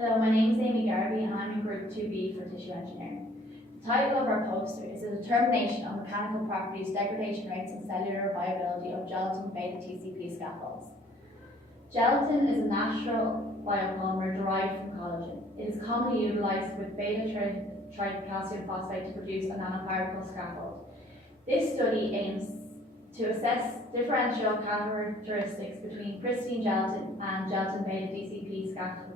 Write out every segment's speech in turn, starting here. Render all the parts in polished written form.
Hello, my name is Amy Garvey and I'm in Group 2B for Tissue Engineering. The title of our poster is a determination of mechanical properties, degradation rates and cellular viability of gelatin beta TCP scaffolds. Gelatin is a natural biopolymer derived from collagen. It is commonly utilised with beta tricalcium phosphate to produce a nanoparticle scaffold. This study aims to assess differential characteristics between pristine gelatin and gelatin beta DCP scaffolds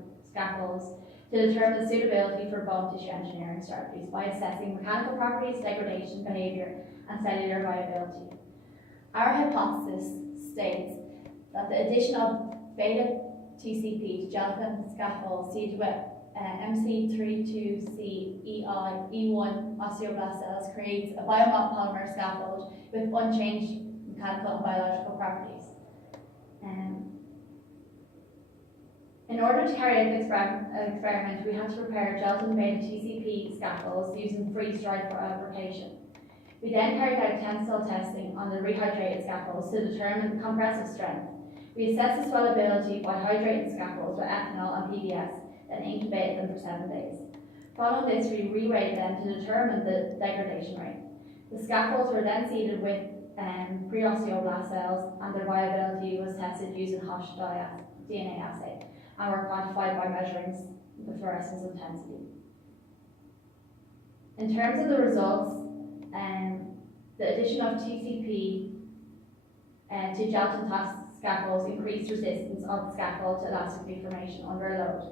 to determine the suitability for bone tissue engineering strategies by assessing mechanical properties, degradation, behaviour and cellular viability. Our hypothesis states that the addition of beta TCP to gelatin scaffolds seeded with MC32CEI-E1 osteoblast cells creates a biopolymer scaffold with unchanged mechanical and biological properties. In order to carry out the experiment, we had to prepare gelatin beta TCP scaffolds using freeze-dried fabrication. We then carried out tensile testing on the rehydrated scaffolds to determine compressive strength. We assessed the swellability by hydrating scaffolds with ethanol and PBS, then incubated them for 7 days. Following this, we re-weighed them to determine the degradation rate. The scaffolds were then seeded with pre-osteoblast cells, and their viability was tested using Hosh DNA assay, and were quantified by measuring the fluorescence intensity. In terms of the results, the addition of TCP to gelatin scaffolds increased resistance of the scaffold to elastic deformation under a load.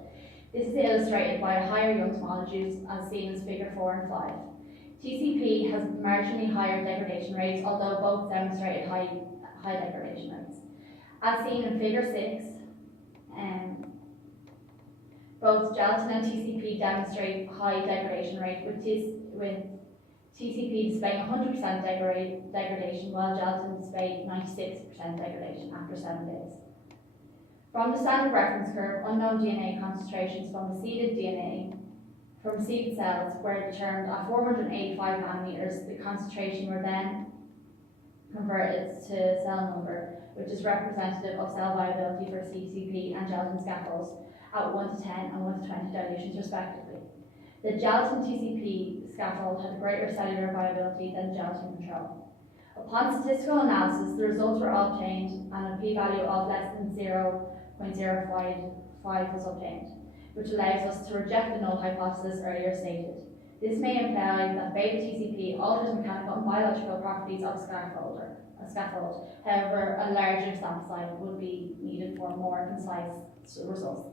This is illustrated by higher Young's molecules as seen in figure 4 and 5. TCP has marginally higher degradation rates, although both demonstrated high degradation rates. As seen in figure 6, both gelatin and TCP demonstrate high degradation rate, with TCP displaying 100% degradation, while gelatin displayed 96% degradation after 7 days. From the standard reference curve, unknown DNA concentrations from the seeded DNA from seeded cells were determined at 485 nanometers. The concentration were then converted to cell number, which is representative of cell viability for TCP and gelatin scaffolds at 1 to 10 and 1 to 20 dilutions respectively. The gelatin TCP scaffold had greater cellular viability than gelatin control. Upon statistical analysis, the results were obtained and a p-value of less than 0.055 was obtained, which allows us to reject the null hypothesis earlier stated. This may imply that beta TCP alters mechanical and biological properties of a scaffold. However, a larger sample size would be needed for more concise results.